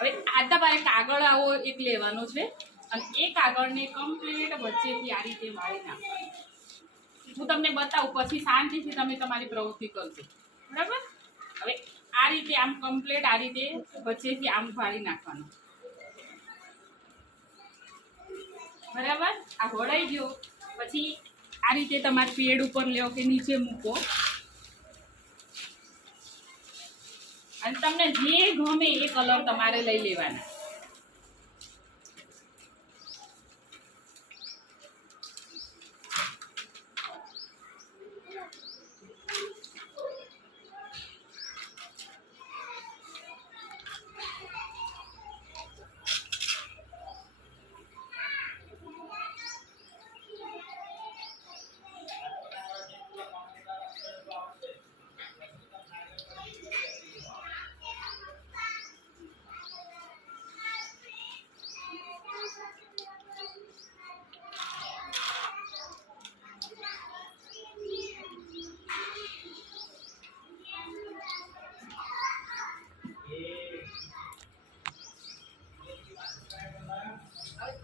હવે આ તમારે કાગળ આવો એક લેવાનો છે અને એ કાગળને કમ્પ્લીટ વચ્ચેથી આ રીતે વાળી નાખવાનું. હું તમને બતાવું, પછી શાંતિથી તમે તમારી પ્રવૃત્તિ કરજો. બરાબર? હવે આ રીતે આમ કમ્પ્લીટ આ રીતે વચ્ચેથી આમ વાળી નાખવાનું. બરાબર? આ વળાઈ ગયો પછી આ રીતે તમારે પેડ ઉપર લ્યો કે નીચે મૂકો અને તમને જે ગમે એ કલર તમારે લઈ લેવાના.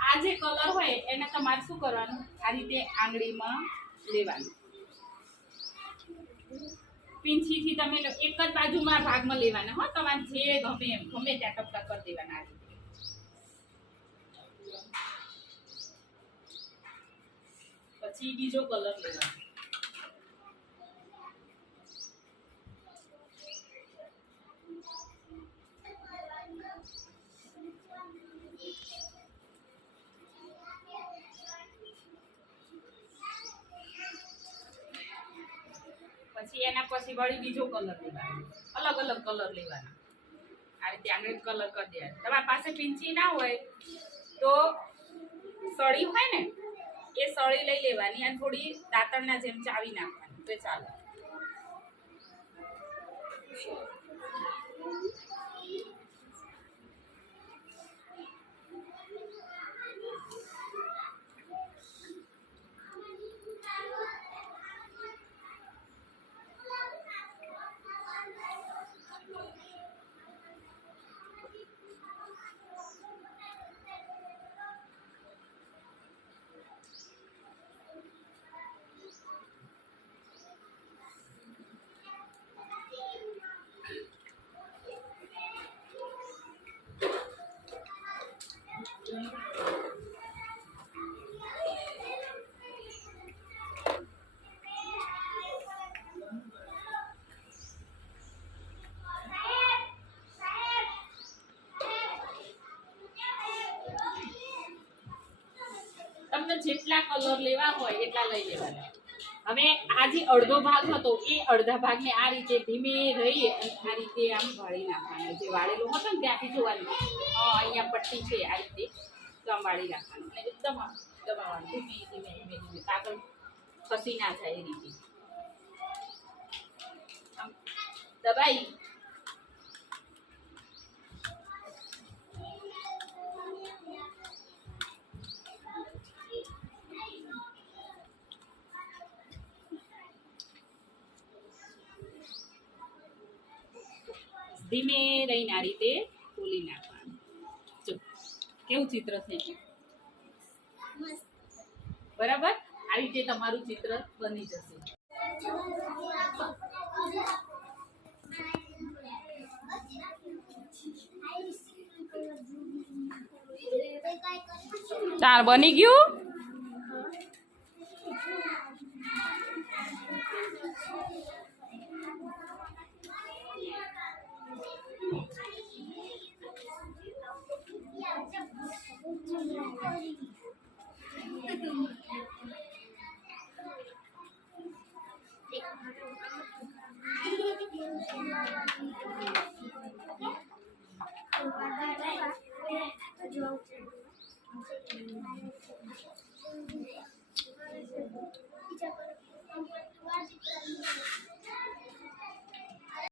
આ જે કલર હોય એને તમારે શું કરવાનું, આ રીતે આંગળીમાં લેવાનું. પીંછીથી તમે એક જ બાજુમાં ભાગમાં લેવાના. હો, તમારે જે ગમે એમ ગમે ત્યાં ટપકા કરી દેવાના. આ રીતે પછી બીજો કલર લેવાનો. પછી એના પછી વળી બીજો કલર લેવાનો. અલગ અલગ કલર લેવાના. આ રીતે આંગળી કલર કરી દેવાનો. તમારી પાસે પીંછી ના હોય તો સળી હોય ને એ સળી લઈ લેવાની અને થોડી દાંતણના જેમ ચાવી નાખવાની તો ચાલે. તમને જેટલા કલર લેવા હોય એટલા લઈ લેવાના. હવે આ જે અડધો ભાગ હતો એ અડધા ભાગને આ રીતે ધીમે રહી અને આ રીતે આમ વાળી નાખવાનો. જે વાળેલો હતો ને ત્યાંથી જોવાનું અહીંયા પટ્ટી છે આ રીતે તો આમ વાળી નાખવાનું અને એકદમ દબાવવાનું ધીમે ધીમે ધીમે ધીમે કાગળ ખસી ના જાય એ રીતે આમ દબાઈ. ધીમે રહીને આ રીતે ખોલી નાખવાનું. જો કેવું ચિત્ર થઈ ગયું. બરાબર? આ રીતે તમારું ચિત્ર બની જશે. ચાર બની ગયું.